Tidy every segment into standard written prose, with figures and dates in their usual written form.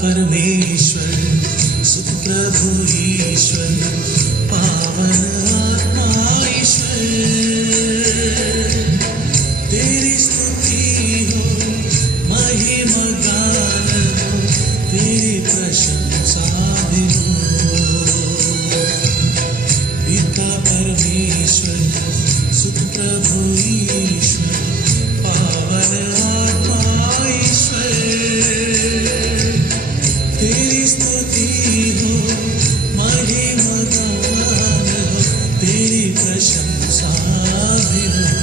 परमेश्वर सुत प्रभु ईश्वर पावन आत्मा ईश्वर तेरी स्तुति हो महिमा गान हो तेरी प्रशंसा भी हो पिता परमेश्वर सुत प्रभु ईश्वर पावन आत्मा ईश्वर तेरी स्तुति हो महिमा गान हो तेरी प्रशंसा भी हो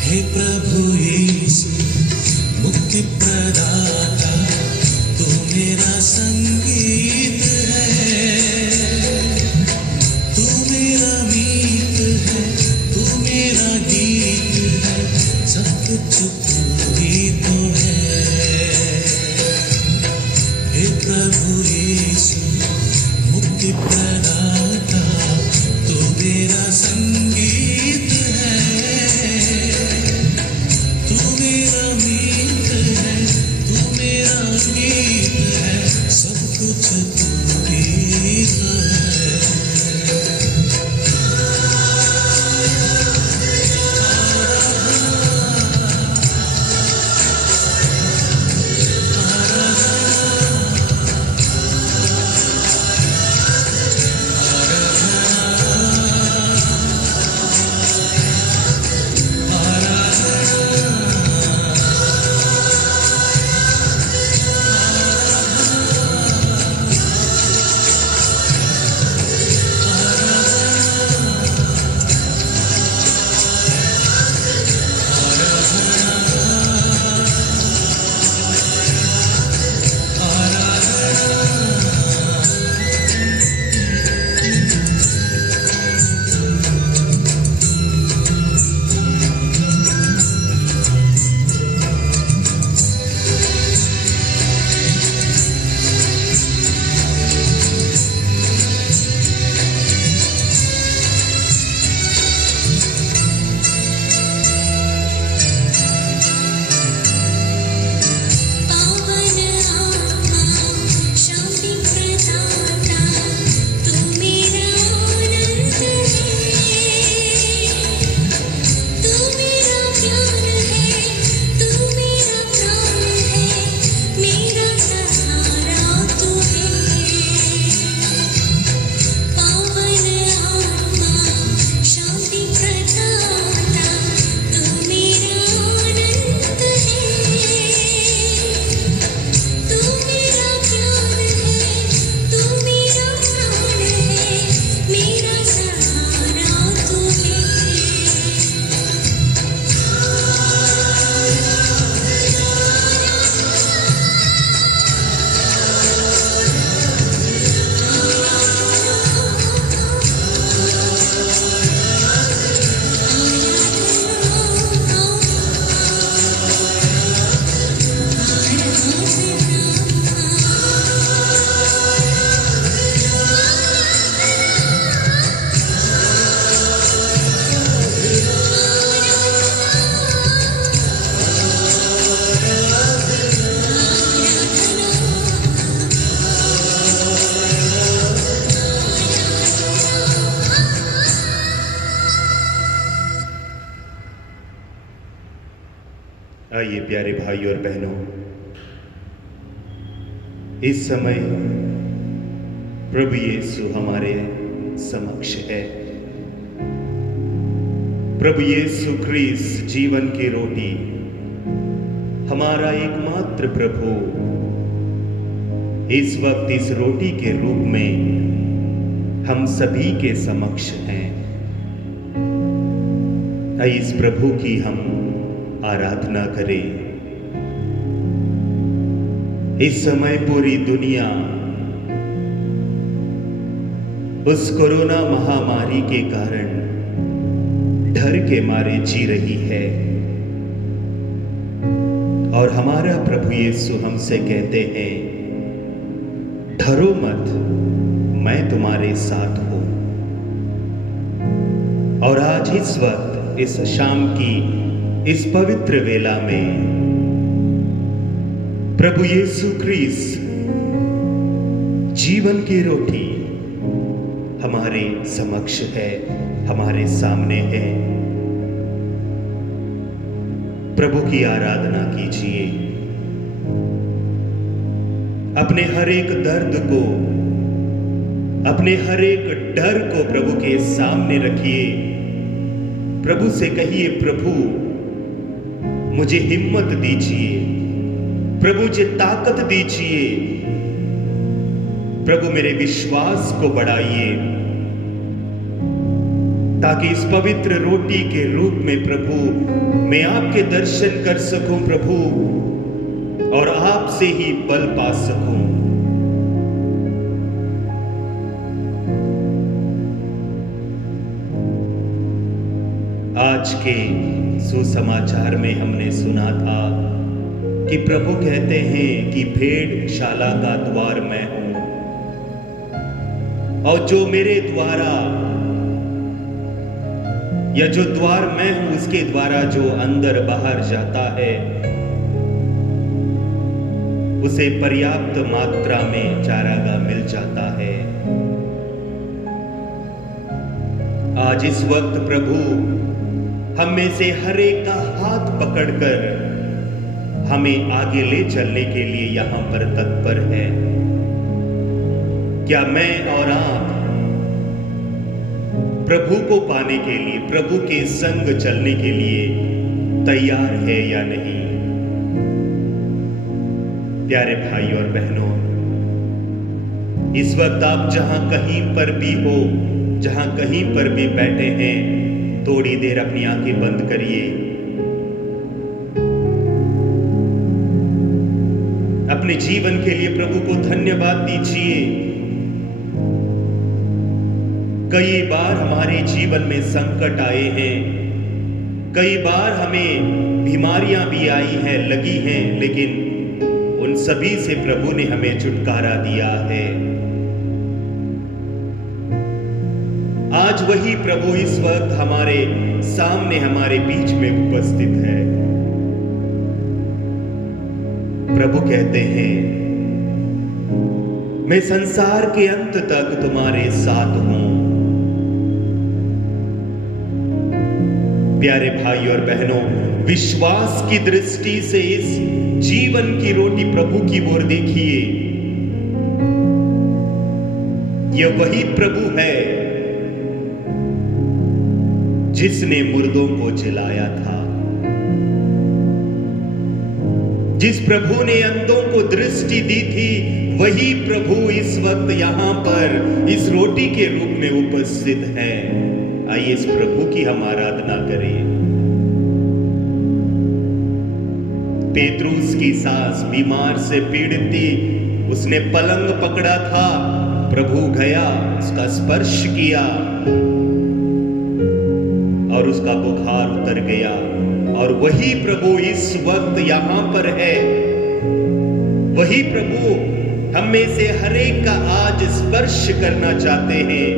हे प्रभु यीशु मुक्ति प्रदाता तू मेरा संगीत है तू मेरा मीत है तू मेरा गीत है सब कुछ तू ही तो है हे प्रभु यीशु मुक्ति प्रदाता तू मेरा संगीत है सब कुछ आइए प्यारे भाई और बहनों, इस समय प्रभु यीशु हमारे समक्ष है। प्रभु यीशु ख्रीस्त जीवन की रोटी, हमारा एकमात्र प्रभु इस वक्त इस रोटी के रूप में हम सभी के समक्ष हैं। आइए इस प्रभु की हम आराधना करें। इस समय पूरी दुनिया उस कोरोना महामारी के कारण डर के मारे जी रही है और हमारा प्रभु यीशु हमसे कहते हैं, डरो मत, मैं तुम्हारे साथ हूं। और आज इस वक्त इस शाम की इस पवित्र वेला में प्रभु यीशु ख्रीस्त जीवन की रोटी हमारे समक्ष है, हमारे सामने है। प्रभु की आराधना कीजिए। अपने हर एक दर्द को, अपने हर एक डर को प्रभु के सामने रखिए। प्रभु से कहिए, प्रभु मुझे हिम्मत दीजिए, प्रभु मुझे ताकत दीजिए, प्रभु मेरे विश्वास को बढ़ाइए, ताकि इस पवित्र रोटी के रूप में प्रभु मैं आपके दर्शन कर सकूं प्रभु, और आपसे ही बल पा सकूं। आज के सुसमाचार में हमने सुना था कि प्रभु कहते हैं कि भेड़शाला का द्वार मैं हूं, और जो मेरे द्वारा या जो द्वार मैं हूं उसके द्वारा जो अंदर बाहर जाता है उसे पर्याप्त मात्रा में चारागाह मिल जाता है। आज इस वक्त प्रभु हम में से हर एक का हाथ पकड़कर हमें आगे ले चलने के लिए यहां पर तत्पर है। क्या मैं और आप प्रभु को पाने के लिए, प्रभु के संग चलने के लिए तैयार है या नहीं? प्यारे भाई और बहनों, इस वक्त आप जहां कहीं पर भी हो, जहां कहीं पर भी बैठे हैं, थोड़ी देर अपनी आंखें बंद करिए। अपने जीवन के लिए प्रभु को धन्यवाद दीजिए। कई बार हमारे जीवन में संकट आए हैं, कई बार हमें बीमारियां भी आई हैं, लगी हैं, लेकिन उन सभी से प्रभु ने हमें छुटकारा दिया है। आज वही प्रभु इस वक्त हमारे सामने, हमारे बीच में उपस्थित है। प्रभु कहते हैं, मैं संसार के अंत तक तुम्हारे साथ हूं। प्यारे भाई और बहनों, विश्वास की दृष्टि से इस जीवन की रोटी प्रभु की ओर देखिए। यह वही प्रभु है जिसने मुर्दों को जिलाया था, जिस प्रभु ने अंधों को दृष्टि दी थी, वही प्रभु इस वक्त यहां पर इस रोटी के रूप में उपस्थित है। आइए इस प्रभु की हम आराधना करें। पेतरूस की सास बीमार से पीड़ित थी, उसने पलंग पकड़ा था, प्रभु गया, उसका स्पर्श किया और उसका बुखार उतर गया। और वही प्रभु इस वक्त यहां पर है। वही प्रभु हम में से हर एक का आज स्पर्श करना चाहते हैं।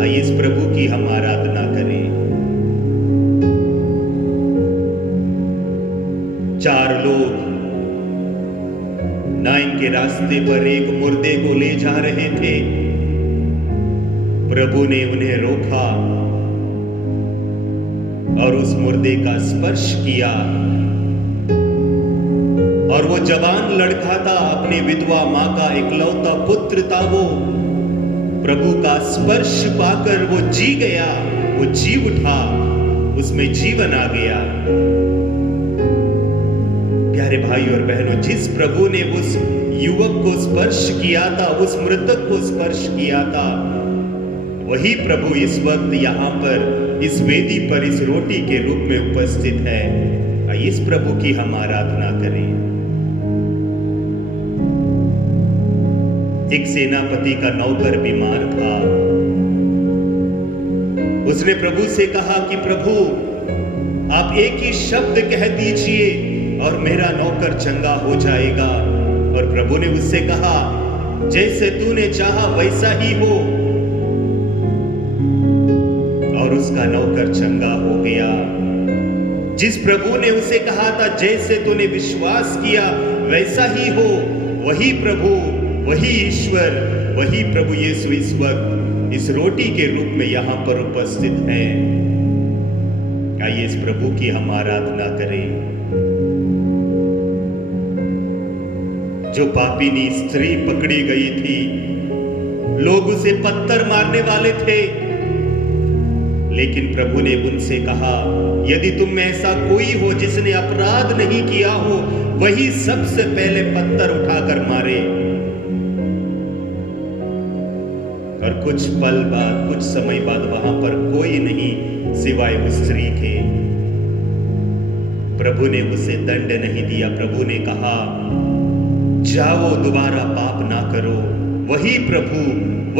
आइए इस प्रभु की हम आराधना करें। 4 लोग नाइन के रास्ते पर एक मुर्दे को ले जा रहे थे। प्रभु ने उन्हें रोका और उस मुर्दे का स्पर्श किया और वो जवान लड़का था, अपनी विधवा मां का इकलौता पुत्र था। वो प्रभु का स्पर्श पाकर वो जी गया, वो जी उठा, उसमें जीवन आ गया। प्यारे भाई और बहनों, जिस प्रभु ने उस युवक को स्पर्श किया था, उस मृतक को स्पर्श किया था, वही प्रभु इस वक्त यहां पर इस वेदी पर इस रोटी के रूप में उपस्थित है। आइए इस प्रभु की हम आराधना करें। एक सेनापति का नौकर बीमार था। उसने प्रभु से कहा कि प्रभु, आप एक ही शब्द कह दीजिए और मेरा नौकर चंगा हो जाएगा। और प्रभु ने उससे कहा, जैसे तूने चाहा वैसा ही हो। और उसका नौकर चंगा हो गया। जिस प्रभु ने उसे कहा था, जैसे तूने विश्वास किया वैसा ही हो, वही प्रभु, वही ईश्वर, वही प्रभु यीशु इस वक्त इस रोटी के रूप में यहां पर उपस्थित है। आइए इस प्रभु की हम आराधना करें। जो पापीनी स्त्री पकड़ी गई थी, लोग उसे पत्थर मारने वाले थे, लेकिन प्रभु ने उनसे कहा, यदि तुम में ऐसा कोई हो जिसने अपराध नहीं किया हो, वही सबसे पहले पत्थर उठाकर मारे। और कुछ पल बाद, कुछ समय बाद वहां पर कोई नहीं सिवाय उस स्त्री के। प्रभु ने उसे दंड नहीं दिया। प्रभु ने कहा, जाओ, दोबारा पाप ना करो। वही प्रभु,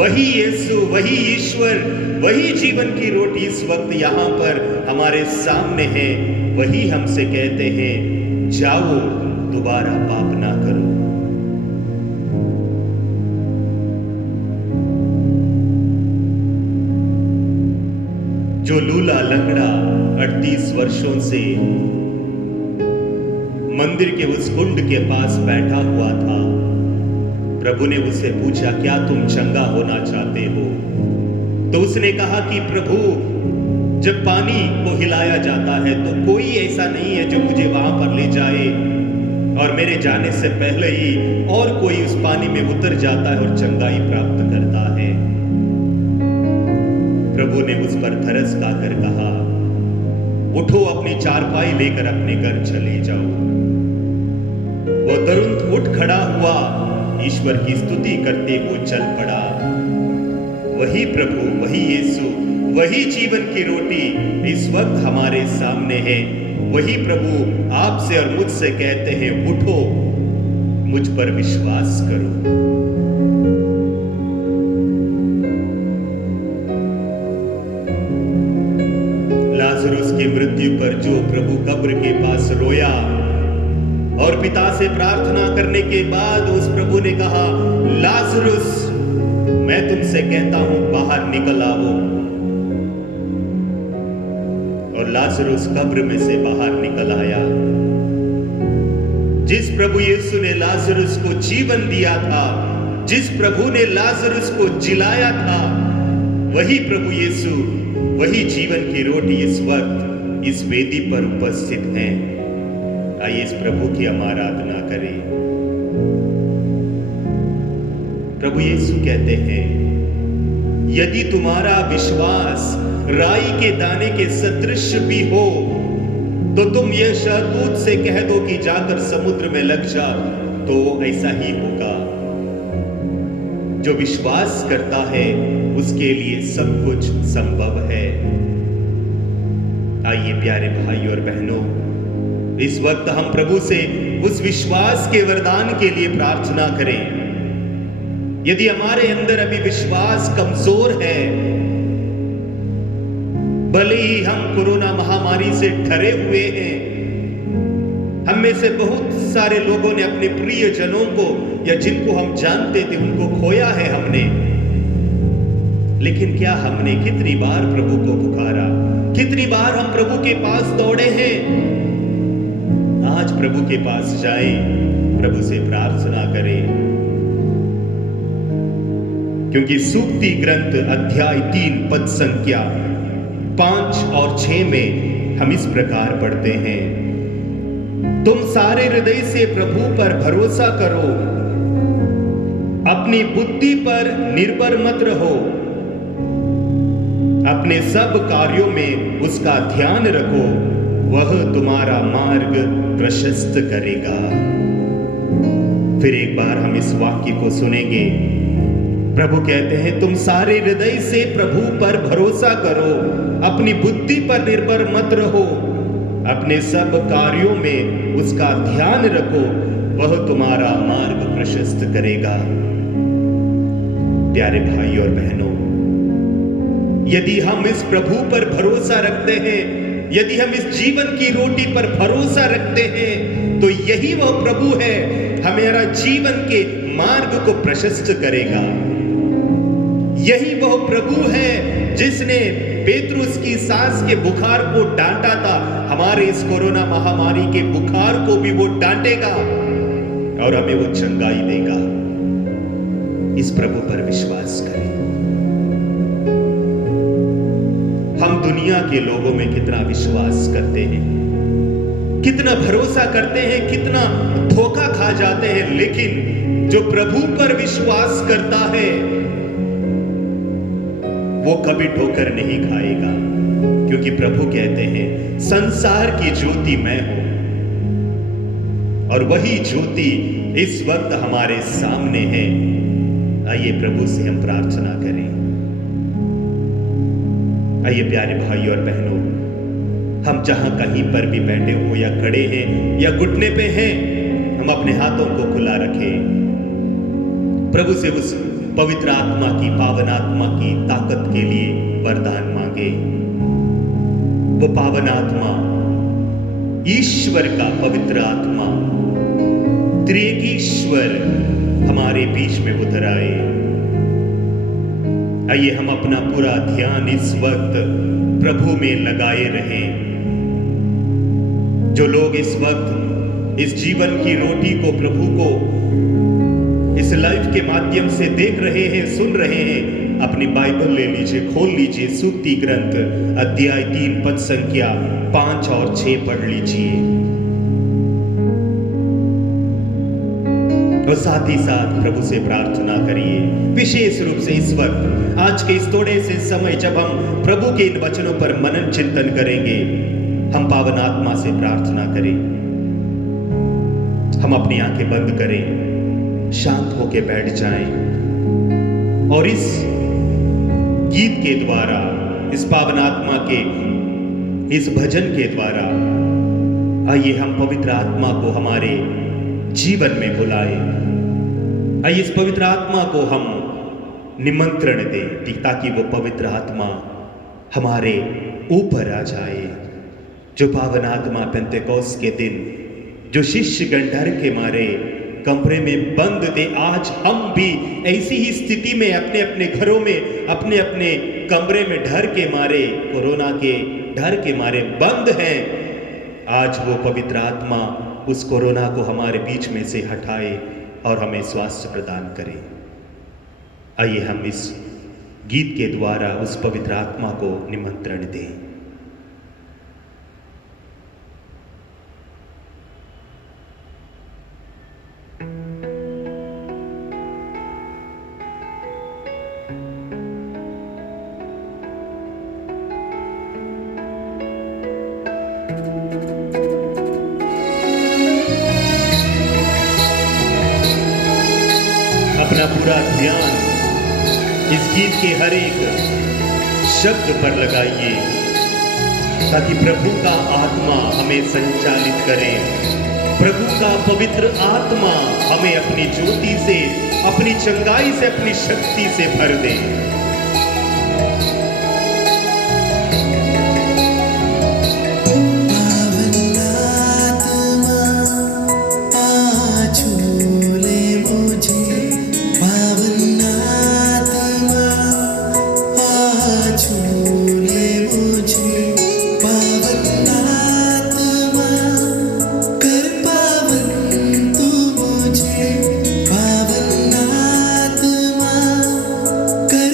वही यीशु, वही ईश्वर, वही जीवन की रोटी इस वक्त यहां पर हमारे सामने है। वही हमसे कहते हैं, जाओ, दोबारा पाप ना करो। जो लूला लंगड़ा 38 वर्षों से मंदिर के उस कुंड के पास बैठा हुआ था, प्रभु ने उससे पूछा, क्या तुम चंगा होना चाहते हो? तो उसने कहा कि प्रभु, जब पानी को हिलाया जाता है तो कोई ऐसा नहीं है जो मुझे वहां पर ले जाए, और मेरे जाने से पहले ही और कोई उस पानी में उतर जाता है और चंगाई प्राप्त करता है। प्रभु ने उस पर तरस खाकर कहा, उठो, अपनी चारपाई लेकर अपने घर चले जाओ। वो तुरंत उठ खड़ा हुआ, ईश्वर की स्तुति करते हुए चल पड़ा। वही प्रभु, वही यीशु, वही जीवन की रोटी इस वक्त हमारे सामने है। वही प्रभु आपसे और मुझसे कहते हैं, उठो, मुझ पर विश्वास करो। लाजरुस की मृत्यु पर जो प्रभु कब्र के पास रोया और पिता से प्रार्थना करने के बाद उस प्रभु ने कहा, लाजरुस, मैं तुमसे कहता हूं, बाहर निकल आओ। और लाजरुस कब्र में से बाहर निकल आया। जिस प्रभु यीशु ने लाजरुस को जीवन दिया था, जिस प्रभु ने लाजरुस को जिलाया था, वही प्रभु यीशु, वही जीवन की रोटी इस वक्त इस वेदी पर उपस्थित है। आइए इस प्रभु की हम आराधना करें। प्रभु यीशु कहते हैं, यदि तुम्हारा विश्वास राई के दाने के सदृश भी हो, तो तुम यह शहतूत से कह दो कि जाकर समुद्र में लग जा, तो ऐसा ही होगा। जो विश्वास करता है उसके लिए सब कुछ संभव है। आइए प्यारे भाई और बहनों, इस वक्त हम प्रभु से उस विश्वास के वरदान के लिए प्रार्थना करें। यदि हमारे अंदर अभी विश्वास कमजोर है, भले ही हम कोरोना महामारी से डरे हुए हैं, हम में से बहुत सारे लोगों ने अपने प्रियजनों को या जिनको हम जानते थे उनको खोया है हमने, लेकिन क्या हमने कितनी बार प्रभु को पुकारा, कितनी बार हम प्रभु के पास दौड़े हैं। आज प्रभु के पास जाएं, प्रभु से प्रार्थना करें, क्योंकि सूक्ति ग्रंथ अध्याय 3 पद संख्या 5 और 6 में हम इस प्रकार पढ़ते हैं, तुम सारे हृदय से प्रभु पर भरोसा करो, अपनी बुद्धि पर निर्भर मत रहो, अपने सब कार्यों में उसका ध्यान रखो, वह तुम्हारा मार्ग प्रशस्त करेगा। फिर एक बार हम इस वाक्य को सुनेंगे। प्रभु कहते हैं, तुम सारे हृदय से प्रभु पर भरोसा करो, अपनी बुद्धि पर निर्भर मत रहो, अपने सब कार्यों में उसका ध्यान रखो, वह तुम्हारा मार्ग प्रशस्त करेगा। प्यारे भाई और बहनों, यदि हम इस प्रभु पर भरोसा रखते हैं, यदि हम इस जीवन की रोटी पर भरोसा रखते हैं, तो यही वह प्रभु है हमारा जीवन के मार्ग को प्रशस्त करेगा। यही वह प्रभु है जिसने पेतरुस की सांस के बुखार को डांटा था, हमारे इस कोरोना महामारी के बुखार को भी वो डांटेगा और हमें वो चंगाई देगा। इस प्रभु पर विश्वास करें। हम दुनिया के लोगों में कितना विश्वास करते हैं, कितना भरोसा करते हैं, कितना धोखा खा जाते हैं, लेकिन जो प्रभु पर विश्वास करता है वो कभी ठोकर नहीं खाएगा, क्योंकि प्रभु कहते हैं, संसार की ज्योति मैं हूं, और वही ज्योति इस वक्त हमारे सामने है। आइए प्रभु से हम प्रार्थना करें। आइए प्यारे भाई और बहनों, हम जहां कहीं पर भी बैठे हो या खड़े हैं या घुटने पे हैं, हम अपने हाथों को खुला रखें, प्रभु से उस पवित्र आत्मा की, पावन आत्मा की ताकत के लिए वरदान मांगे। वो पावन आत्मा, ईश्वर का पवित्र आत्मा, त्रिएक ईश्वर हमारे बीच में उतर आए। आइए हम अपना पूरा ध्यान इस वक्त प्रभु में लगाए रहें। जो लोग इस वक्त इस जीवन की रोटी को, प्रभु को इस लाइव के माध्यम से देख रहे हैं, सुन रहे हैं, अपनी बाइबल ले लीजिए, खोल लीजिए, सुक्ति ग्रंथ अध्याय 3 पद संख्या 5 और 6 पढ़ लीजिए, और साथ ही साथ प्रभु से प्रार्थना करिए। विशेष रूप से इस वक्त, आज के इस थोड़े से समय जब हम प्रभु के इन वचनों पर मनन चिंतन करेंगे, हम पावन आत्मा से प्रार्थना करें। हम अपनी आंखें बंद करें, शांत होकर बैठ जाएं, और इस गीत के द्वारा, इस पावन आत्मा के इस भजन के द्वारा, आइए हम पवित्र आत्मा को हमारे जीवन में बुलाएं। आइए इस पवित्र आत्मा को हम निमंत्रण दें, ताकि वो पवित्र आत्मा हमारे ऊपर आ जाए। जो पावन आत्मा पेंतेकोस्त के दिन, जो शिष्यगण डर के मारे कमरे में बंद थे, आज हम भी ऐसी ही स्थिति में अपने अपने घरों में, अपने अपने कमरे में डर के मारे, कोरोना के डर के मारे बंद हैं। आज वो पवित्र आत्मा उस कोरोना को हमारे बीच में से हटाए और हमें स्वास्थ्य प्रदान करे। आइए हम इस गीत के द्वारा उस पवित्र आत्मा को निमंत्रण दें। अपना पूरा ध्यान इस गीत के हर एक शब्द पर लगाइए, ताकि प्रभु का आत्मा हमें संचालित करे। प्रभु का पवित्र आत्मा हमें अपनी ज्योति से, अपनी चंगाई से, अपनी शक्ति से भर दे। कर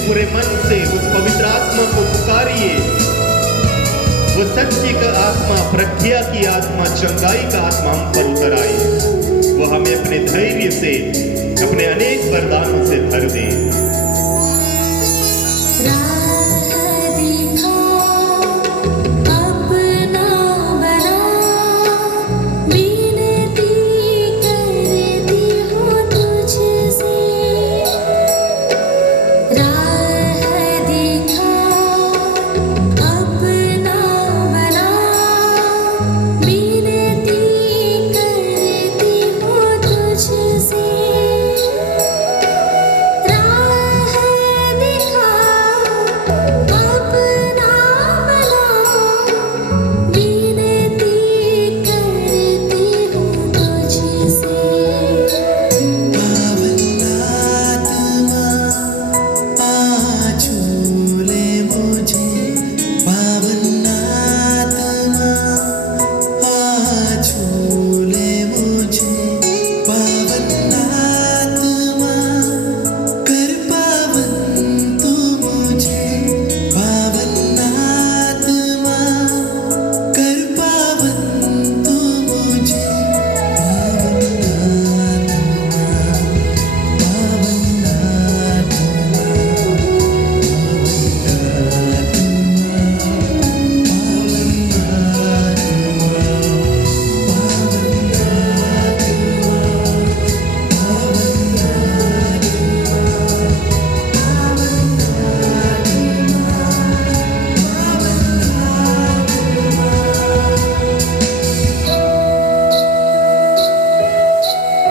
पूरे मन से उस पवित्र आत्मा को पुकारिए। वो सत्य का आत्मा, प्रज्ञा की आत्मा, चंगाई का आत्मा हम पर उतर आए। वो हमें अपने धैर्य से, अपने अनेक वरदानों से भर दे।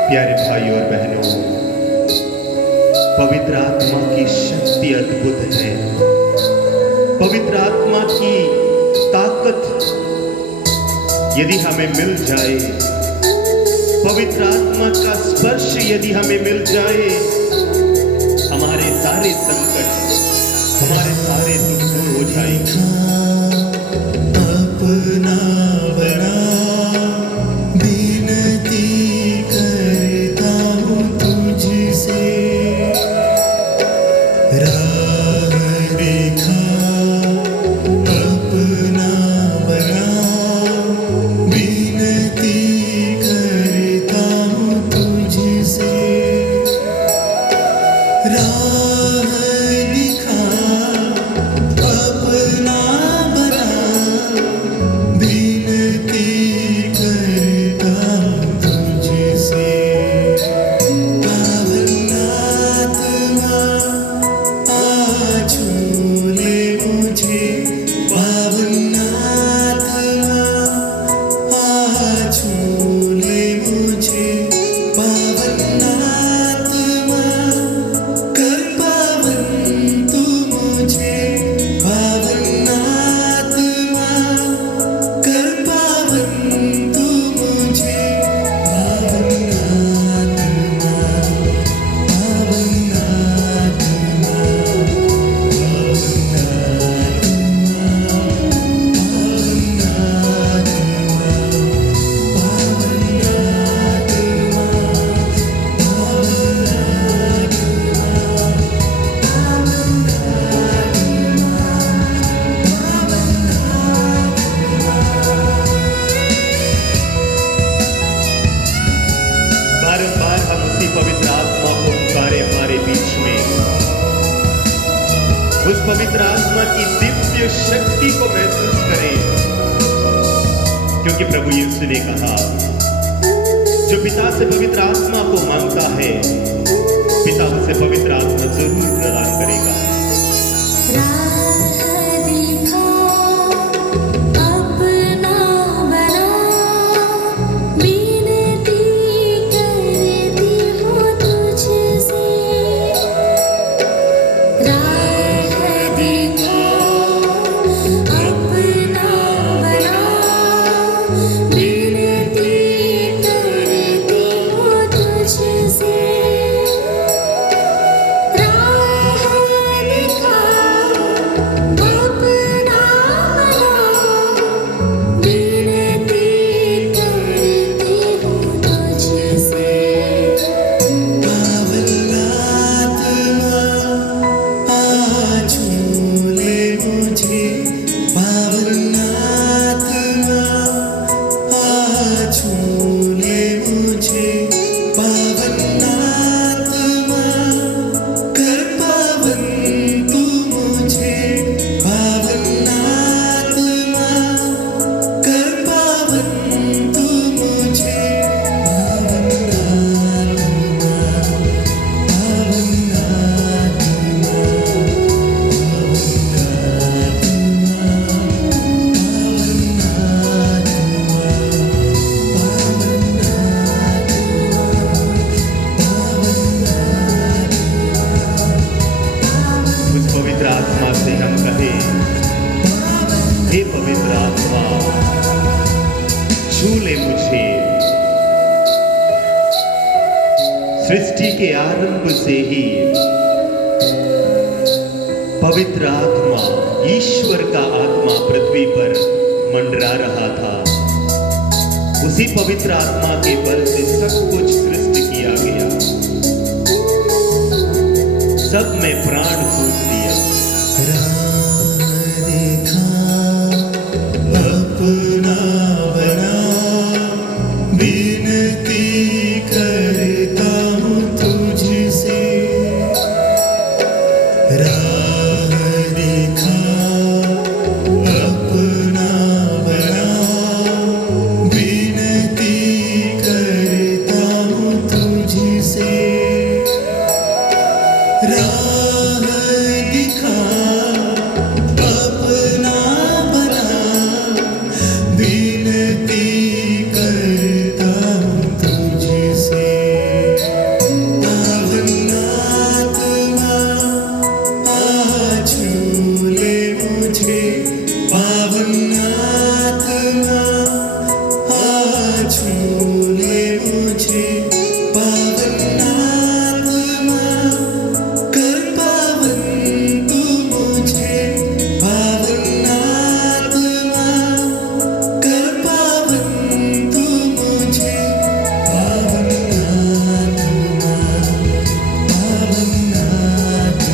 प्यारे भाइयों और बहनों, पवित्र आत्मा की शक्ति अद्भुत है। पवित्र आत्मा की ताकत यदि हमें मिल जाए, पवित्र आत्मा का स्पर्श यदि हमें मिल जाए, हमारे सारे संकट, हमारे सारे दुख दूर हो जाएंगे। अपना बड़ा उस पवित्र आत्मा की दिव्य शक्ति को महसूस करें, क्योंकि प्रभु यीशु ने कहा, जो पिता से पवित्र आत्मा को मांगता है, पिता उसे पवित्र आत्मा जरूर प्रदान करेगा। राह के आरंभ से ही पवित्र आत्मा, ईश्वर का आत्मा पृथ्वी पर मंडरा रहा था। उसी पवित्र आत्मा के बल से सब कुछ सृष्टि किया गया, सब में प्राण फूंक दिया। देखा अपना बना, विनती करता हूँ तुझसे। राह देखा अपना बना, विनती करता हूँ तुझसे। राह दिखा अपना बना, विनती करता हूँ तुझसे। पावन आत्मा आ छू ले मुझे, पावन आत्मा आ छू ले मुझे। पावन आत्मा कर पावन तू मुझे, पावन आत्मा कर पावन तू मुझे। पावन आत्मा, पावन आत्मा,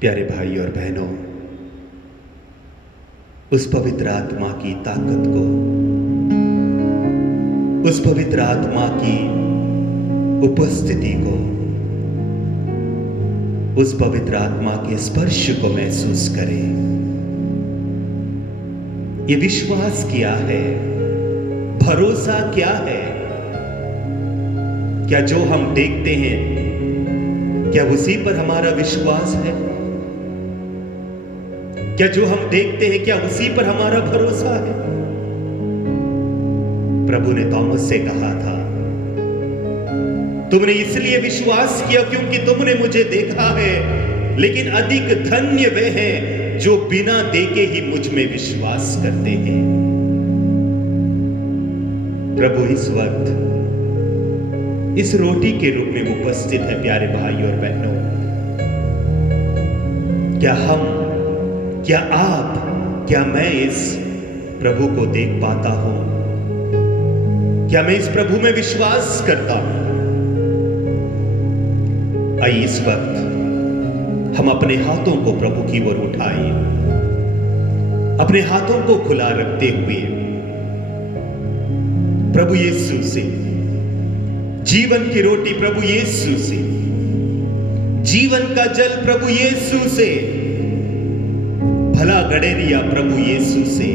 प्यारे भाई और बहनों, उस पवित्र आत्मा की ताकत को, उस पवित्र आत्मा की उपस्थिति को, उस पवित्र आत्मा के स्पर्श को महसूस करें। ये विश्वास क्या है, भरोसा क्या है? क्या जो हम देखते हैं, क्या उसी पर हमारा विश्वास है? क्या जो हम देखते हैं, क्या उसी पर हमारा भरोसा है? प्रभु ने थॉमस से कहा था, तुमने इसलिए विश्वास किया क्योंकि तुमने मुझे देखा है, लेकिन अधिक धन्य वे हैं जो बिना देखे ही मुझ में विश्वास करते हैं। प्रभु इस वक्त इस रोटी के रूप में उपस्थित है। प्यारे भाई और बहनों, क्या हम, क्या आप, क्या मैं इस प्रभु को देख पाता हूं? क्या मैं इस प्रभु में विश्वास करता हूं? आइए इस वक्त हम अपने हाथों को प्रभु की ओर उठाएं, अपने हाथों को खुला रखते हुए प्रभु यीशु से, जीवन की रोटी प्रभु यीशु से, जीवन का जल प्रभु यीशु से, भला गड़ेरिया प्रभु यीशु से,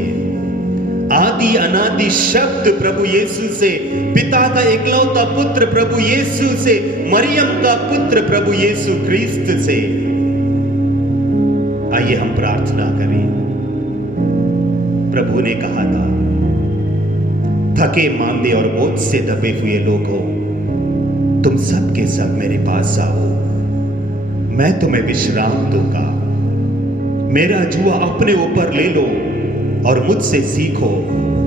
आदि अनादि शब्द प्रभु यीशु से, पिता का एकलौता पुत्र प्रभु यीशु से, मरियम का पुत्र प्रभु यीशु ख्रिस्त से। आइए हम प्रार्थना करें। प्रभु ने कहा था, थके मांदे और बोझ से दबे हुए लोगों, तुम सब के सब मेरे पास आओ, मैं तुम्हें विश्राम दूंगा। मेरा जुआ अपने ऊपर ले लो और मुझसे सीखो,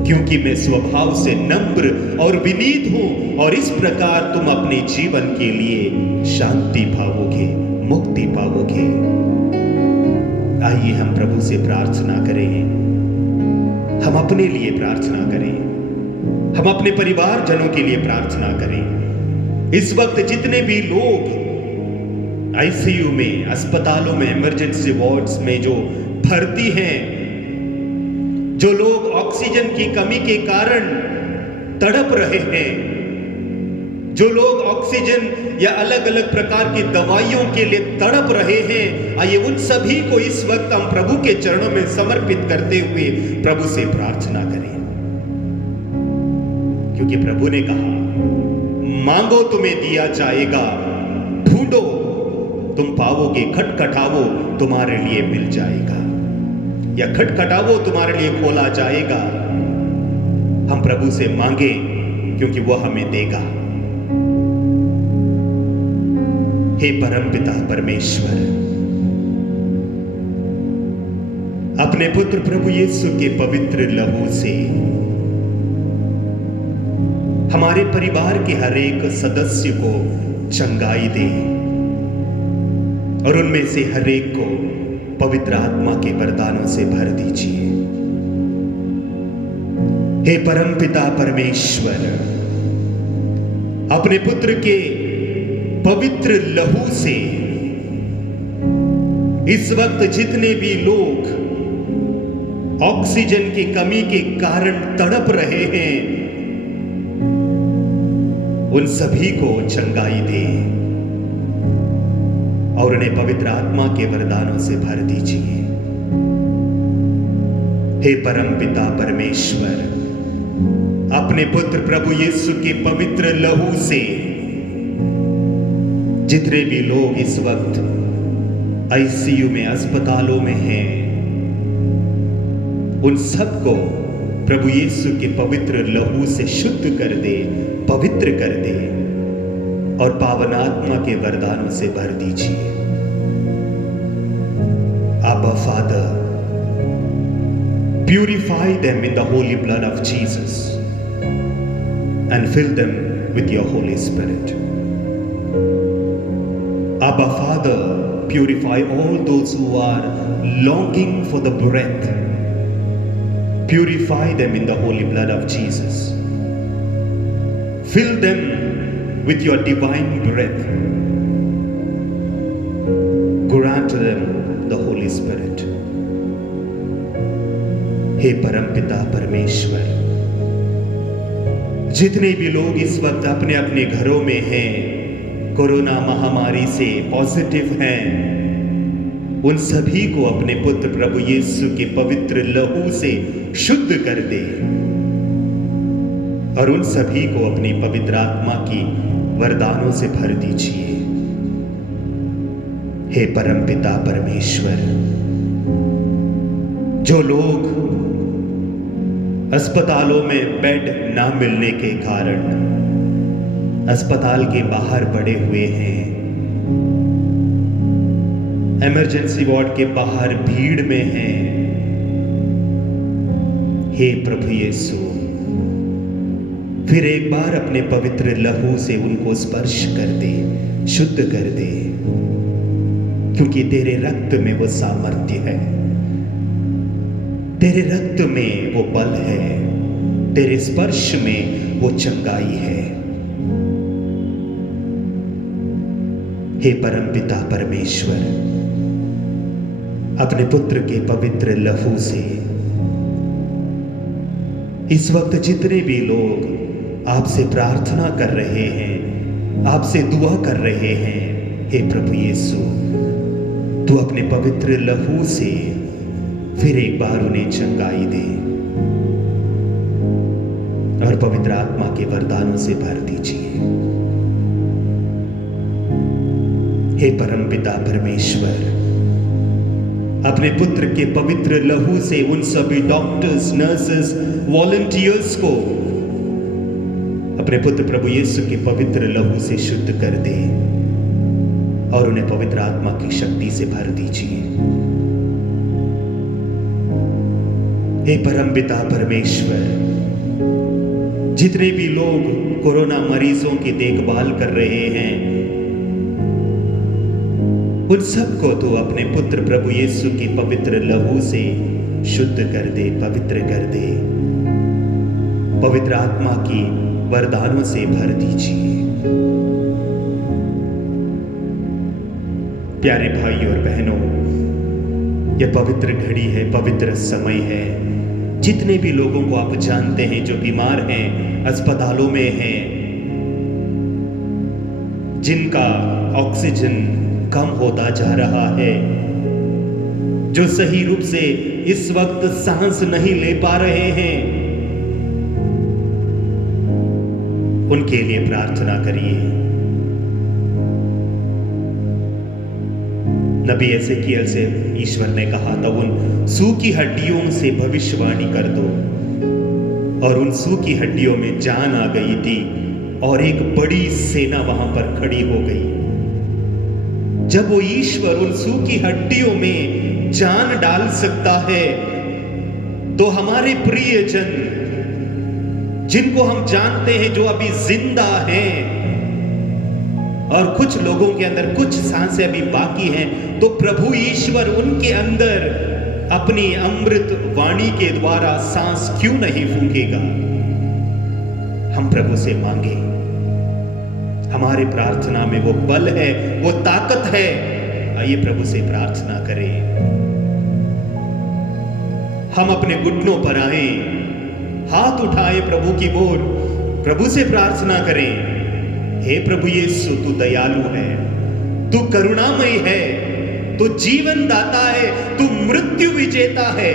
क्योंकि मैं स्वभाव से नम्र और विनीत हूं, और इस प्रकार तुम अपने जीवन के लिए शांति पाओगे, मुक्ति पाओगे। आइए हम प्रभु से प्रार्थना करें, हम अपने लिए प्रार्थना करें, हम अपने परिवारजनों के लिए प्रार्थना करें। इस वक्त जितने भी लोग आईसीयू में, अस्पतालों में, इमरजेंसी वार्ड्स में जो भर्ती हैं, जो लोग ऑक्सीजन की कमी के कारण तड़प रहे हैं, जो लोग ऑक्सीजन या अलग अलग प्रकार की दवाइयों के लिए तड़प रहे हैं, आइए उन सभी को इस वक्त हम प्रभु के चरणों में समर्पित करते हुए प्रभु से प्रार्थना करें। क्योंकि प्रभु ने कहा, मांगो तुम्हें दिया जाएगा, ढूंढो तुम पाओगे, खटखटाओ तुम्हारे लिए मिल जाएगा, या खटखटाओ तुम्हारे लिए खोला जाएगा। हम प्रभु से मांगे क्योंकि वह हमें देगा। हे परमपिता परमेश्वर, अपने पुत्र प्रभु यीशु के पवित्र लहू से हमारे परिवार के हर एक सदस्य को चंगाई दे और उनमें से हर एक को पवित्र आत्मा के वरदानों से भर दीजिए। हे परमपिता परमेश्वर, अपने पुत्र के पवित्र लहू से इस वक्त जितने भी लोग ऑक्सीजन की कमी के कारण तड़प रहे हैं, उन सभी को चंगाई दे और उन्हें पवित्र आत्मा के वरदानों से भर दीजिए। हे परमपिता परमेश्वर, अपने पुत्र प्रभु यीशु के पवित्र लहू से जितने भी लोग इस वक्त आईसीयू में, अस्पतालों में हैं, उन सबको प्रभु यीशु के पवित्र लहू से शुद्ध कर दे, पवित्र कर दे और पावन आत्मा के वरदानों से भर दीजिए। Abba Father, purify them in the holy blood of Jesus and fill them with your Holy Spirit. Abba Father, purify all those who are longing for the breath. Purify them in the holy blood of Jesus. Fill them with your divine breath. Grant to them the Holy Spirit. हे परमपिता परमेश्वर, जितने भी लोग इस वक्त अपने अपने घरों में हैं, कोरोना महामारी से पॉजिटिव हैं, उन सभी को अपने पुत्र प्रभु यीशु के पवित्र लहू से शुद्ध कर दे और उन सभी को अपनी पवित्र आत्मा की वरदानों से भर दीजिए। हे परमपिता परमेश्वर, जो लोग अस्पतालों में बेड ना मिलने के कारण अस्पताल के बाहर पड़े हुए हैं, इमरजेंसी वार्ड के बाहर भीड़ में हैं, हे प्रभु यीशु, फिर एक बार अपने पवित्र लहू से उनको स्पर्श कर दे, शुद्ध कर दे, क्योंकि तेरे रक्त में वो सामर्थ्य है, तेरे रक्त में वो बल है, तेरे स्पर्श में वो चंगाई है। हे परमपिता परमेश्वर, अपने पुत्र के पवित्र लहू से इस वक्त जितने भी लोग आपसे प्रार्थना कर रहे हैं, आपसे दुआ कर रहे हैं, हे प्रभु यीशु, तू अपने पवित्र लहू से फिर एक बार उन्हें चंगाई दे और पवित्र आत्मा के वरदानों से भर दीजिए। हे परमपिता परमेश्वर, अपने पुत्र के पवित्र लहू से उन सभी डॉक्टर्स, नर्सेस, वॉलंटियर्स को अपने पुत्र प्रभु यीशु के पवित्र लहू से शुद्ध कर दे और उन्हें पवित्र आत्मा की शक्ति से भर दीजिए। हे परमपिता परमेश्वर, जितने भी लोग कोरोना मरीजों की देखभाल कर रहे हैं, उन सबको तो अपने पुत्र प्रभु यीशु के पवित्र लहू से शुद्ध कर दे, पवित्र कर दे, पवित्र आत्मा की वरदानों से भर दीजिए। प्यारे भाई और बहनों, यह पवित्र घड़ी है, पवित्र समय है। जितने भी लोगों को आप जानते हैं जो बीमार हैं, अस्पतालों में हैं, जिनका ऑक्सीजन कम होता जा रहा है, जो सही रूप से इस वक्त सांस नहीं ले पा रहे हैं, उनके लिए प्रार्थना करिए। नबी एजेकियल से ईश्वर ने कहा था, उन सूखी हड्डियों से भविष्यवाणी कर दो और उन सूखी हड्डियों में जान आ गई थी और एक बड़ी सेना वहां पर खड़ी हो गई। जब वो ईश्वर उन सूखी हड्डियों में जान डाल सकता है, तो हमारे प्रियजन जिनको हम जानते हैं जो अभी जिंदा हैं और कुछ लोगों के अंदर कुछ सांसें अभी बाकी हैं, तो प्रभु ईश्वर उनके अंदर अपनी अमृत वाणी के द्वारा सांस क्यों नहीं फूंकेगा। हम प्रभु से मांगे, हमारे प्रार्थना में वो बल है, वो ताकत है। आइए प्रभु से प्रार्थना करें। हम अपने घुटनों पर आए, हाथ उठाए प्रभु की ओर, प्रभु से प्रार्थना करें। हे प्रभु यीशु, तू दयालु है, तू करुणामय है, तू जीवन दाता है, तू मृत्यु विजेता है।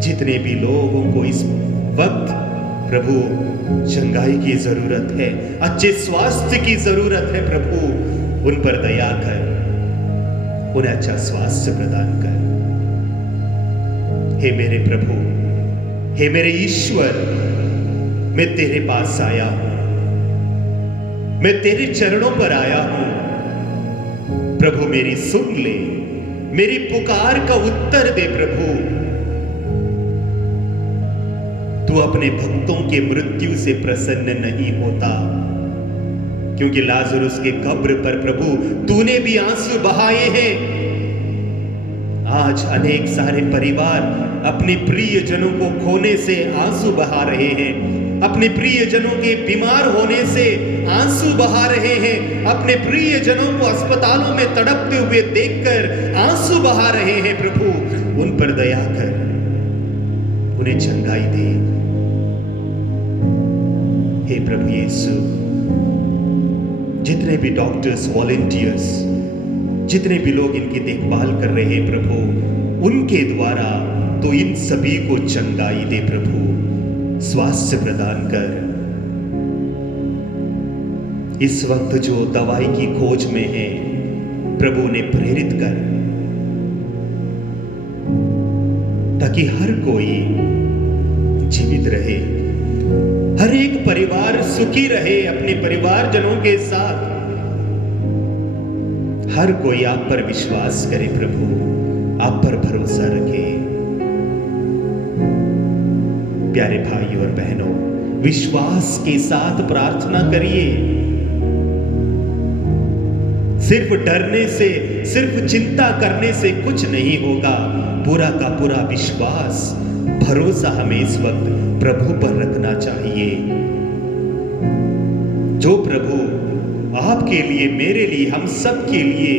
जितने भी लोगों को इस वक्त प्रभु चंगाई की जरूरत है, अच्छे स्वास्थ्य की जरूरत है, प्रभु उन पर दया कर, उन्हें अच्छा स्वास्थ्य प्रदान कर। हे मेरे प्रभु, हे मेरे ईश्वर, मैं तेरे पास आया हूं, मैं तेरे चरणों पर आया हूं। प्रभु मेरी सुन ले, मेरी पुकार का उत्तर दे। प्रभु तू अपने भक्तों के मृत्यु से प्रसन्न नहीं होता, क्योंकि लाजरुस के कब्र पर प्रभु तूने भी आंसू बहाए हैं। आज अनेक सारे परिवार अपने प्रियजनों को खोने से आंसू बहा रहे हैं, अपने प्रियजनों के बीमार होने से आंसू बहा रहे हैं, अपने प्रियजनों को अस्पतालों में तड़पते हुए देखकर आंसू बहा रहे हैं। प्रभु उन पर दया कर, उन्हें चंगाई दे। हे प्रभु यीशु, जितने भी डॉक्टर्स, वॉलंटियर्स, जितने भी लोग इनकी देखभाल कर रहे हैं प्रभु, उनके द्वारा तो इन सभी को चंगाई दे। प्रभु स्वास्थ्य प्रदान कर। इस वक्त जो दवाई की खोज में है, प्रभु उन्हें प्रेरित कर, ताकि हर कोई जीवित रहे, हर एक परिवार सुखी रहे अपने परिवारजनों के साथ। हर कोई आप पर विश्वास करे प्रभु, आप पर भरोसा रखे। प्यारे भाइयों और बहनों, विश्वास के साथ प्रार्थना करिए। सिर्फ डरने से, सिर्फ चिंता करने से कुछ नहीं होगा। पूरा का पूरा विश्वास, भरोसा हमें इस वक्त प्रभु पर रखना चाहिए। जो प्रभु आपके लिए, मेरे लिए, हम सब के लिए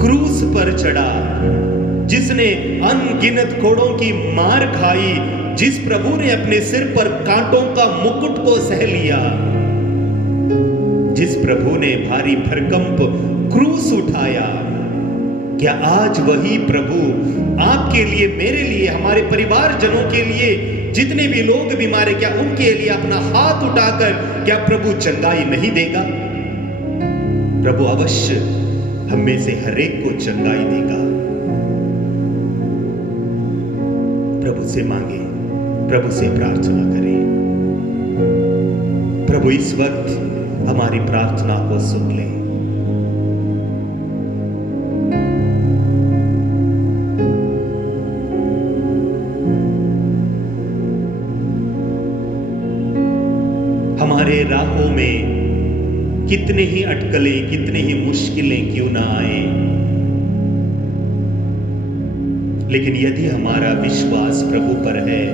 क्रूस पर चढ़ा, जिसने अनगिनत कोड़ों की मार खाई, जिस प्रभु ने अपने सिर पर कांटों का मुकुट को सह लिया, जिस प्रभु ने भारी भरकंप क्रूस उठाया, क्या आज वही प्रभु आपके लिए, मेरे लिए, हमारे परिवारजनों के लिए, जितने भी लोग बीमार हैं, क्या उनके लिए अपना हाथ उठाकर क्या प्रभु चंगाई नहीं देगा? प्रभु अवश्य हम में से हर एक को चंगाई देगा। प्रभु से मांगे, प्रभु से प्रार्थना करें। प्रभु इस वक्त हमारी प्रार्थना को सुन ले। हमारे राहों में कितने ही अटकलें, कितने ही मुश्किलें क्यों ना आए, लेकिन यदि हमारा विश्वास प्रभु पर है,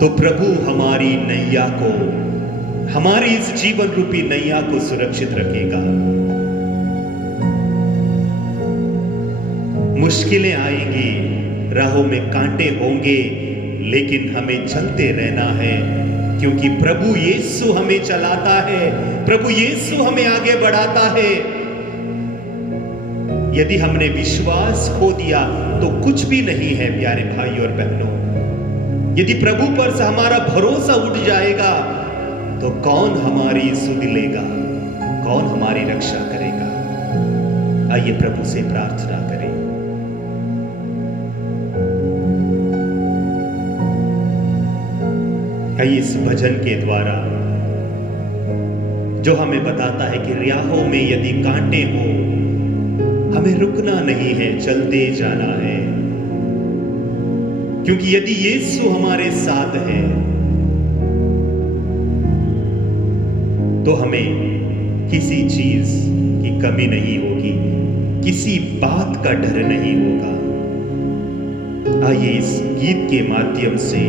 तो प्रभु हमारी नैया को, हमारी इस जीवन रूपी नैया को सुरक्षित रखेगा। मुश्किलें आएंगी, राहों में कांटे होंगे, लेकिन हमें चलते रहना है, क्योंकि प्रभु यीशु हमें चलाता है, प्रभु यीशु हमें आगे बढ़ाता है। यदि हमने विश्वास खो दिया तो कुछ भी नहीं है। प्यारे भाई और बहनों, यदि प्रभु पर से हमारा भरोसा उठ जाएगा, तो कौन हमारी सुध लेगा, कौन हमारी रक्षा करेगा? आइए प्रभु से प्रार्थना करें। आइए इस भजन के द्वारा जो हमें बताता है कि राहों में यदि कांटे हो हमें रुकना नहीं है, चलते जाना है, क्योंकि यदि यीशु हमारे साथ है तो हमें किसी चीज की कमी नहीं होगी, किसी बात का डर नहीं होगा। आइए इस गीत के माध्यम से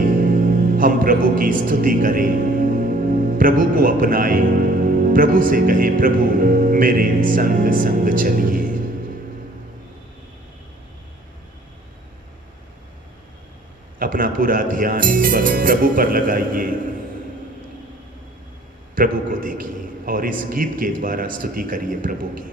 हम प्रभु की स्तुति करें, प्रभु को अपनाएं, प्रभु से कहें प्रभु मेरे संग संग चलिए। अपना पूरा ध्यान इस वक्त प्रभु पर लगाइए, प्रभु को देखिए और इस गीत के द्वारा स्तुति करिए प्रभु की।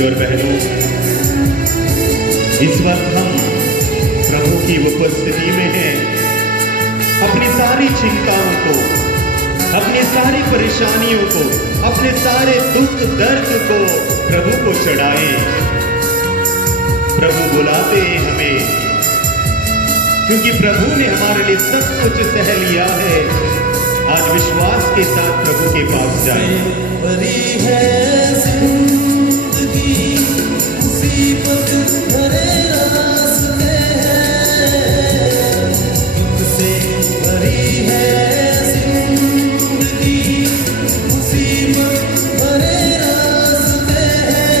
और बहनों, इस वक्त हम प्रभु की उपस्थिति में हैं। अपनी सारी चिंताओं को, अपनी सारी परेशानियों को, अपने सारे दुख दर्द को प्रभु को चढ़ाएं। प्रभु बुलाते हैं हमें, क्योंकि प्रभु ने हमारे लिए सब कुछ सह लिया है। आज विश्वास के साथ प्रभु के पास जाएं। मुसीबत भरे रास्ते हैं, तुझसे भरी है जिंदगी। मुसीबत भरे रास्ते हैं,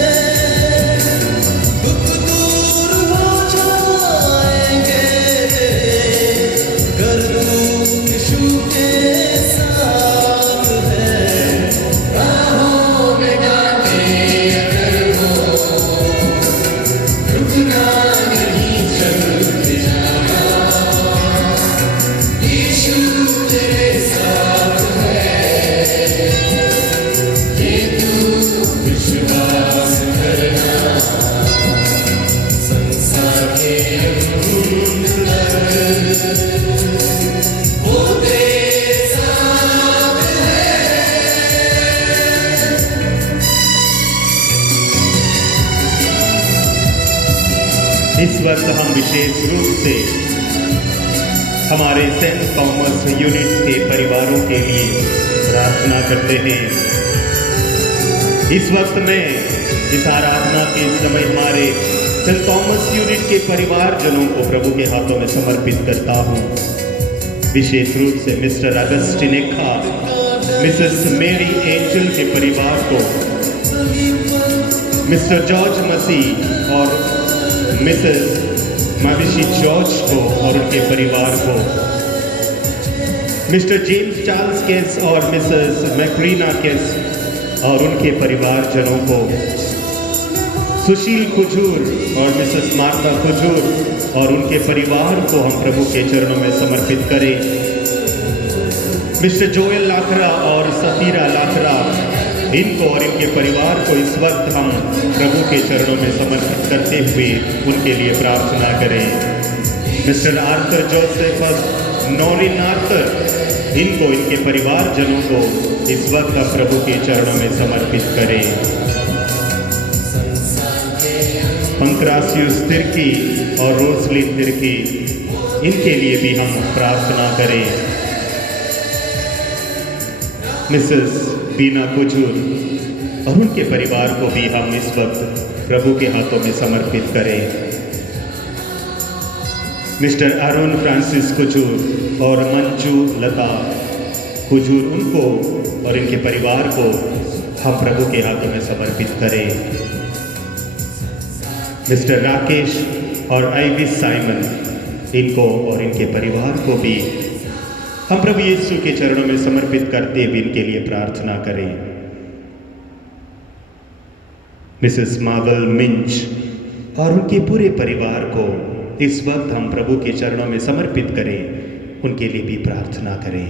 दुख दूर हो जाएंगे अगर तू यीशु के साथ है। राहों में कांटे अगर हो के अंकुर वो तेरे साथ इस वक्त हम विशेष रूप से हमारे सेंट थॉमस यूनिट के परिवारों के लिए प्रार्थना करते हैं। इस वक्त में इस आराधना के समय हमारे सेंट थॉमस यूनिट के परिवारजनों को प्रभु के हाथों में समर्पित करता हूँ। विशेष रूप से मिस्टर अगस्टिन एक्खा, मिसेस मेरी एंजल के परिवार को, मिस्टर जॉर्ज मसीह और मिसेस मविशी जॉर्ज को और उनके परिवार को, मिस्टर जेम्स चार्ल्स केस और मिसेस मैक्रीना केस और उनके परिवारजनों को, सुशील कुजूर और मिसेस मार्ता कुजूर और उनके परिवार को हम प्रभु के चरणों में समर्पित करें। मिस्टर जोएल लाखरा और सफीरा लाखरा, इनको और इनके परिवार को इस वक्त हम प्रभु के चरणों में समर्पित करते हुए उनके लिए प्रार्थना करें। मिस्टर आर्थर जोसेफस नॉरिन आर्थर, इनको इनके परिवारजनों को इस वक्त हम प्रभु के चरणों में समर्पित करें। पंक्रासियुस तिर्की और रोसलिन तिर्की, इनके लिए भी हम प्रार्थना करें। मिसेस बीना कुजूर और उनके परिवार को भी हम इस वक्त प्रभु के हाथों में समर्पित करें। मिस्टर अरुण फ्रांसिस कुजूर और मंजू लता कुजूर, उनको और इनके परिवार को हम प्रभु के हाथों में समर्पित करें। मिस्टर राकेश और आइविस साइमन, इनको और इनके परिवार को भी हम प्रभु यीशु के चरणों में समर्पित करते हुए इनके लिए प्रार्थना करें। मिसेस मावल मिंच और उनके पूरे परिवार को इस वक्त हम प्रभु के चरणों में समर्पित करें, उनके लिए भी प्रार्थना करें।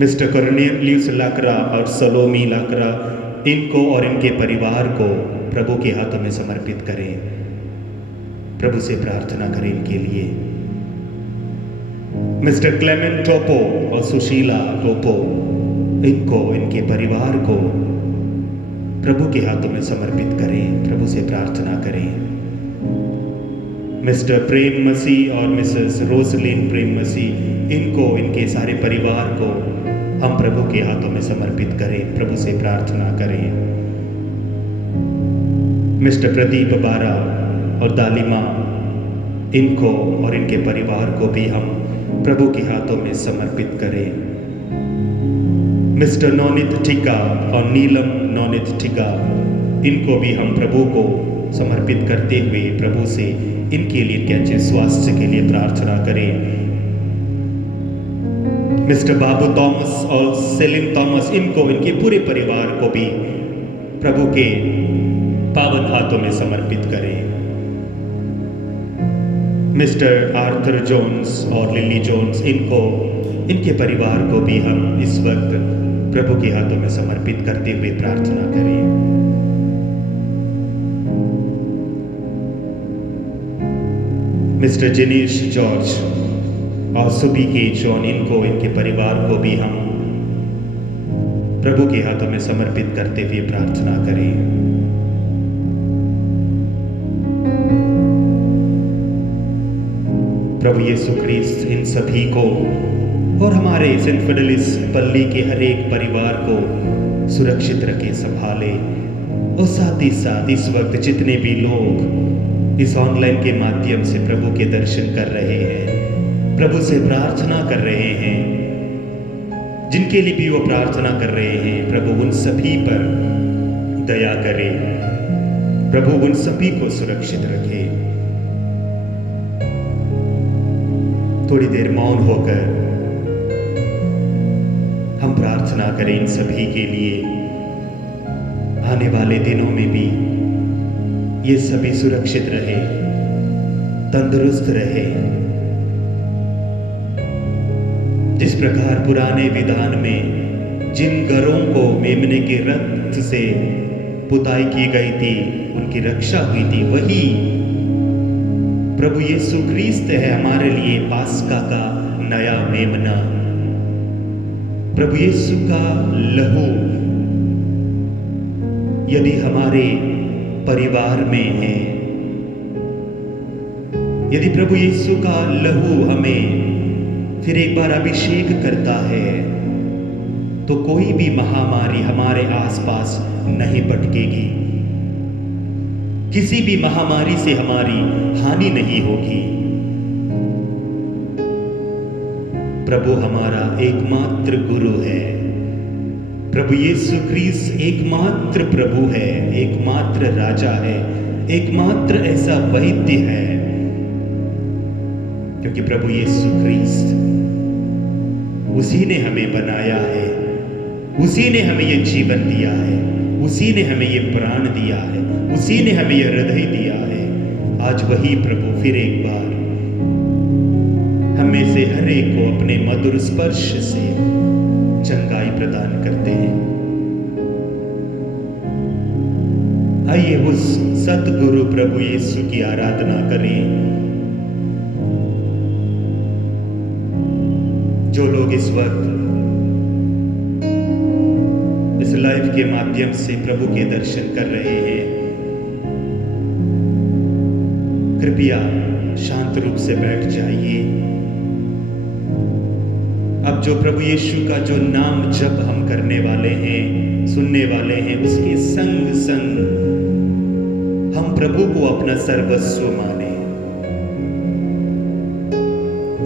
मिस्टर कॉर्नेलियस लाकरा और सलोमी लाकरा, इनको और इनके परिवार को प्रभु के हाथों में समर्पित करें, प्रभु से प्रार्थना करें इनके लिए। मिस्टर क्लेमेंट टोपो और सुशीला टोपो, इनको इनके परिवार को प्रभु के हाथों में समर्पित करें, प्रभु से प्रार्थना करें। मिस्टर प्रेम मसीह और मिसेस रोसलिन प्रेम मसीह, इनको इनके सारे परिवार को हम प्रभु के हाथों में समर्पित करें, प्रभु से प्रार्थना करें। मिस्टर प्रदीप बारा और दालिमा, इनको और इनके परिवार को भी हम प्रभु के हाथों में समर्पित करें। मिस्टर नौनित टिका और नीलम नौनित टिका, इनको भी हम प्रभु को समर्पित करते हुए प्रभु से इनके लिए इनके अच्छे स्वास्थ्य के लिए प्रार्थना करें। मिस्टर बाबू थॉमस और सेलिन थॉमस, इनको इनके पूरे परिवार को भी प्रभु के पावन हाथों में समर्पित करें। मिस्टर आर्थर जोन्स और लिली जोन्स, इनको इनके परिवार को भी हम इस वक्त प्रभु के हाथों में समर्पित करते हुए प्रार्थना करें। मिस्टर जिनेश जॉर्ज और सुबी के जॉन, इनको इनके परिवार को भी हम प्रभु के हाथों में समर्पित करते हुए प्रार्थना करें। प्रभु यीशु ख्रीस्त इन सभी को और हमारे सेंट फिडेलिस पल्ली के हर एक परिवार को सुरक्षित रखे, संभाले। और साथ ही साथ इस वक्त जितने भी लोग इस ऑनलाइन के माध्यम से प्रभु के दर्शन कर रहे हैं, प्रभु से प्रार्थना कर रहे हैं, जिनके लिए भी वो प्रार्थना कर रहे हैं, प्रभु उन सभी पर दया करे, प्रभु उन सभी को सुरक्षित रखे। थोड़ी देर मौन होकर हम प्रार्थना करें इन सभी के लिए। आने वाले दिनों में भी ये सभी सुरक्षित रहे, तंदुरुस्त रहे। जिस प्रकार पुराने विधान में जिन घरों को मेमने के रक्त से पुताई की गई थी, उनकी रक्षा हुई थी, वही प्रभु यीशु क्रिस्त है हमारे लिए पास्का का नया मेमना। प्रभु यीशु का लहू यदि हमारे परिवार में है, यदि प्रभु यीशु का लहू हमें फिर एक बार अभिषेक करता है, तो कोई भी महामारी हमारे आसपास नहीं भटकेगी, किसी भी महामारी से हमारी हानि नहीं होगी। प्रभु हमारा एकमात्र गुरु है, प्रभु यीशु क्रिस्त एकमात्र प्रभु है, एकमात्र राजा है, एकमात्र ऐसा वैद्य है, क्योंकि प्रभु यीशु क्रिस्त उसी ने हमें बनाया है, उसी ने हमें ये जीवन दिया है, उसी ने हमें ये प्राण दिया है, उसी ने हमें ये हृदय दिया है। आज वही प्रभु फिर एक बार हमें से हर एक को अपने मधुर स्पर्श से चंगाई प्रदान करते हैं। आइए उस सतगुरु प्रभु यीशु की आराधना करें। जो लोग इस वक्त इस लाइव के माध्यम से प्रभु के दर्शन कर रहे हैं, कृपया शांत रूप से बैठ जाइए। अब जो प्रभु यीशु का जो नाम जप हम करने वाले हैं, सुनने वाले हैं, उसके संग संग हम प्रभु को अपना सर्वस्व माने,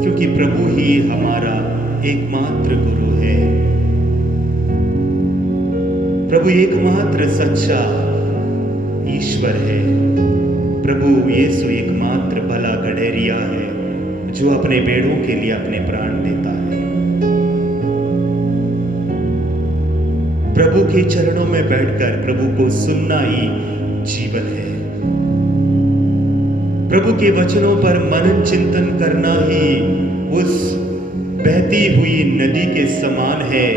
क्योंकि प्रभु ही हमारा एकमात्र गुरु है। प्रभु एकमात्र सच्चा ईश्वर है। प्रभु यीशु एकमात्र भला गडरिया है, जो अपने भेड़ों के लिए अपने प्राण देता है। प्रभु के चरणों में बैठकर प्रभु को सुनना ही जीवन है। प्रभु के वचनों पर मनन चिंतन करना ही उस बहती हुई नदी के समान है,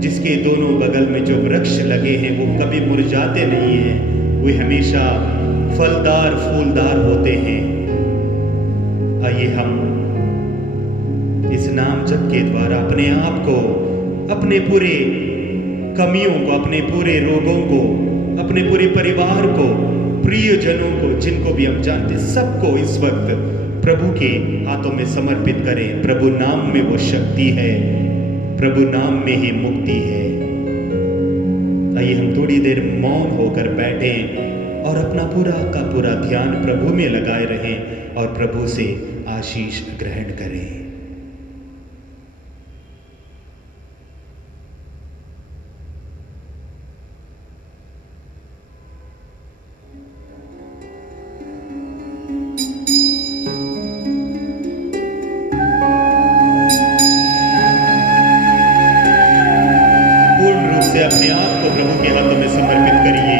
जिसके दोनों बगल में जो वृक्ष लगे हैं वो कभी मुरझाते नहीं हैं, वे हमेशा फलदार फूलदार होते हैं। आइए हम इस नाम जप के द्वारा अपने आप को, अपने पूरे कमियों को, अपने पूरे रोगों को, अपने पूरे परिवार को, प्रियजनों को, जिनको भी हम जानते, सबको इस वक्त प्रभु के हाथों में समर्पित करें। प्रभु नाम में वो शक्ति है, प्रभु नाम में ही मुक्ति है। आइए हम थोड़ी देर मौन होकर बैठें और अपना पूरा का पूरा ध्यान प्रभु में लगाए रहें और प्रभु से आशीष ग्रहण करें। अपने आप को प्रभु के हाथों में समर्पित करिए।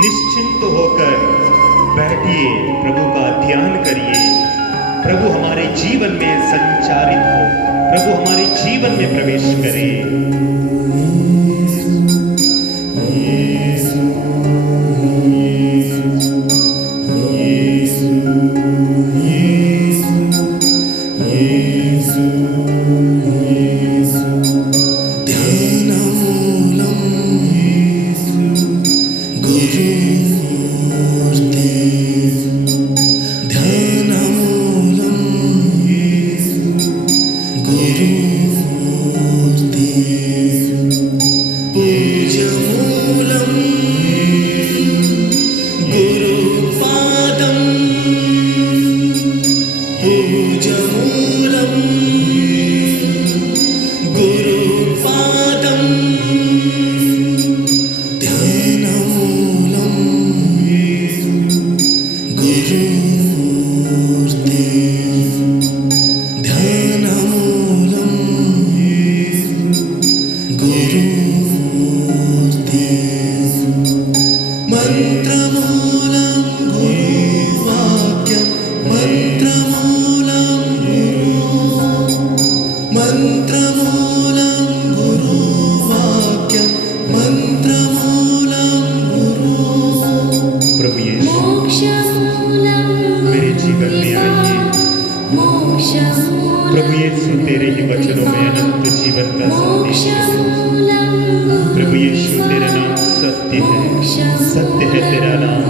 निश्चिंत होकर बैठिए, प्रभु का ध्यान करिए। प्रभु हमारे जीवन में संचारित हो, प्रभु हमारे जीवन में प्रवेश करे। मंत्रमूलं गुरुवाक्यं मंत्रमूलं मेरे जीवन में आइए। प्रभु यीशु तेरे ही वचनों में अनंत जीवन का संदेश है। प्रभु यीशु तेरा नाम सत्य है, सत्य है तेरा नाम।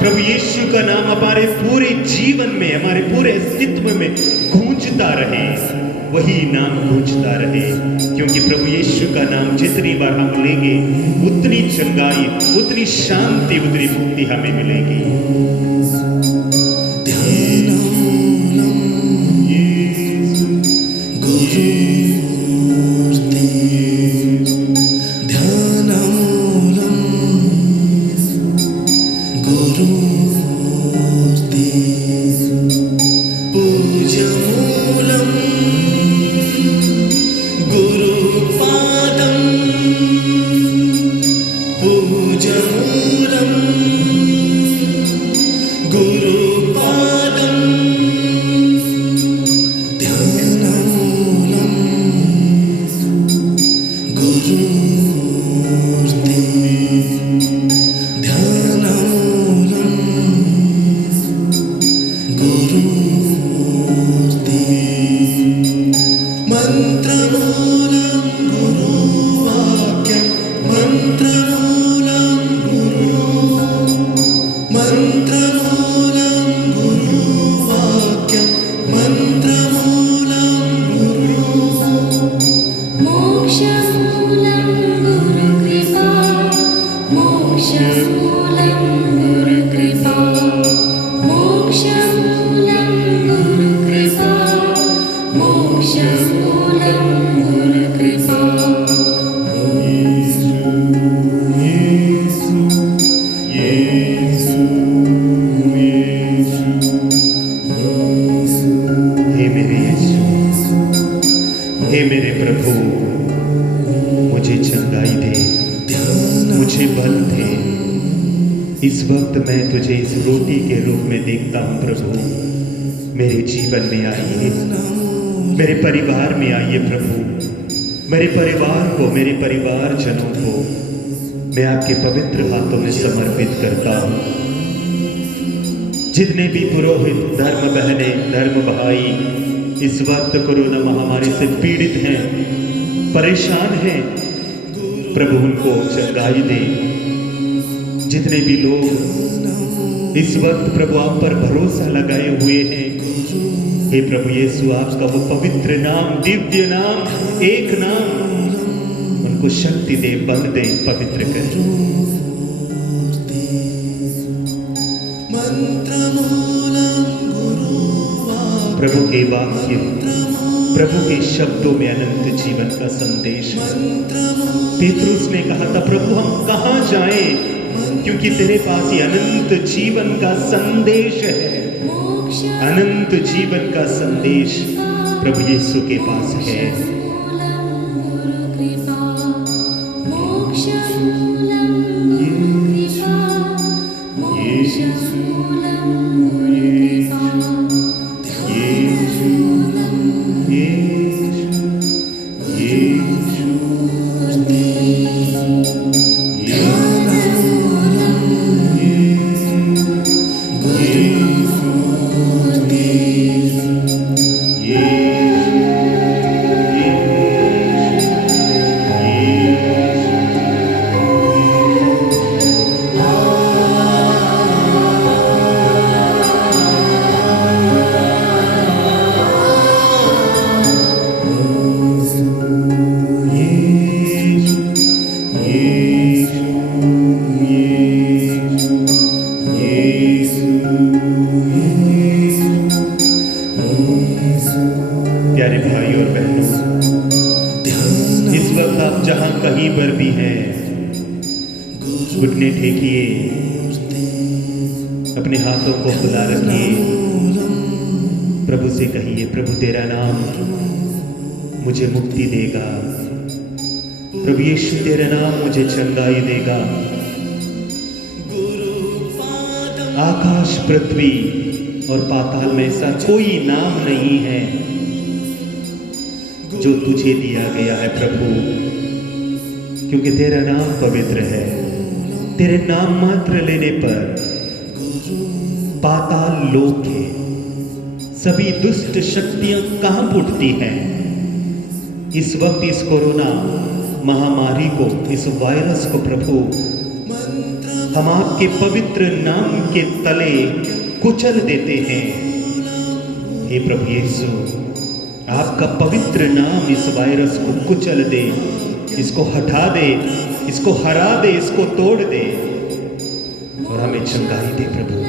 प्रभु यीशु का नाम हमारे पूरे जीवन में, हमारे पूरे अस्तित्व में गूंजता रहे, वही नाम गूंजता रहे, क्योंकि प्रभु यीशु का नाम जितनी बार हम लेंगे उतनी चंगाई, उतनी शांति, उतनी मुक्ति हमें मिलेगी। हे मेरे प्रभु, मुझे चंगाई दे, मुझे बल दे। इस वक्त मैं तुझे इस रोटी के रूप में देखता हूँ प्रभु। मेरे जीवन में आइए, मेरे परिवार में आइए प्रभु। मेरे परिवार को, मेरे परिवारजनों को मैं आपके पवित्र हाथों में समर्पित करता हूँ। जितने भी पुरोहित, धर्म बहने, धर्म भाई इस वक्त कोरोना महामारी से पीड़ित हैं, परेशान हैं, प्रभु उनको चंगाई दे। जितने भी लोग इस वक्त प्रभु आप पर भरोसा लगाए हुए हैं। हे प्रभु यीशु, आपका वो पवित्र नाम, दिव्य नाम, एक नाम उनको शक्ति दे, बल दे, पवित्र कर। प्रभु के वाक्य, प्रभु के शब्दों में अनंत जीवन का संदेश है। पेतरुस ने कहा था, प्रभु हम कहाँ जाएं, क्योंकि तेरे पास ये अनंत जीवन का संदेश है। अनंत जीवन का संदेश प्रभु यीशु के पास है। प्यारे भाई और बहनों, इस वक्त आप जहां कहीं पर भी हैं, घुटने टेकिए, अपने हाथों को खुला रखिए, प्रभु से कहिए, प्रभु तेरा नाम मुझे मुक्ति देगा, प्रभु यीशु तेरा नाम मुझे चंगाई देगा। आकाश, पृथ्वी और पाताल में ऐसा कोई नाम नहीं है जो तुझे दिया गया है प्रभु, क्योंकि तेरा नाम पवित्र है। तेरे नाम मात्र लेने पर पाताल लोक के सभी दुष्ट शक्तियां कांप उठती हैं। इस वक्त इस कोरोना महामारी को, इस वायरस को प्रभु हम आपके पवित्र नाम के तले कुचल देते हैं। हे प्रभु यीशु, आपका पवित्र नाम इस वायरस को कुचल दे, इसको हटा दे, इसको हरा दे, इसको तोड़ दे और हमें चंगाई दे प्रभु।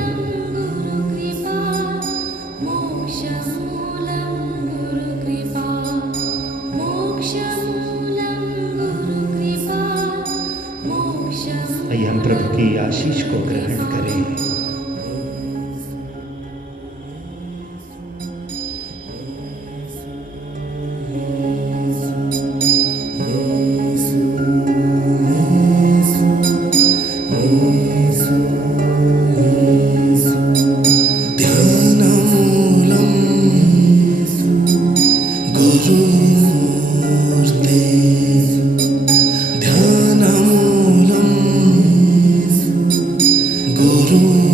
आइए हम प्रभु की आशीष को ग्रहण करें। Guru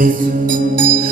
यीशु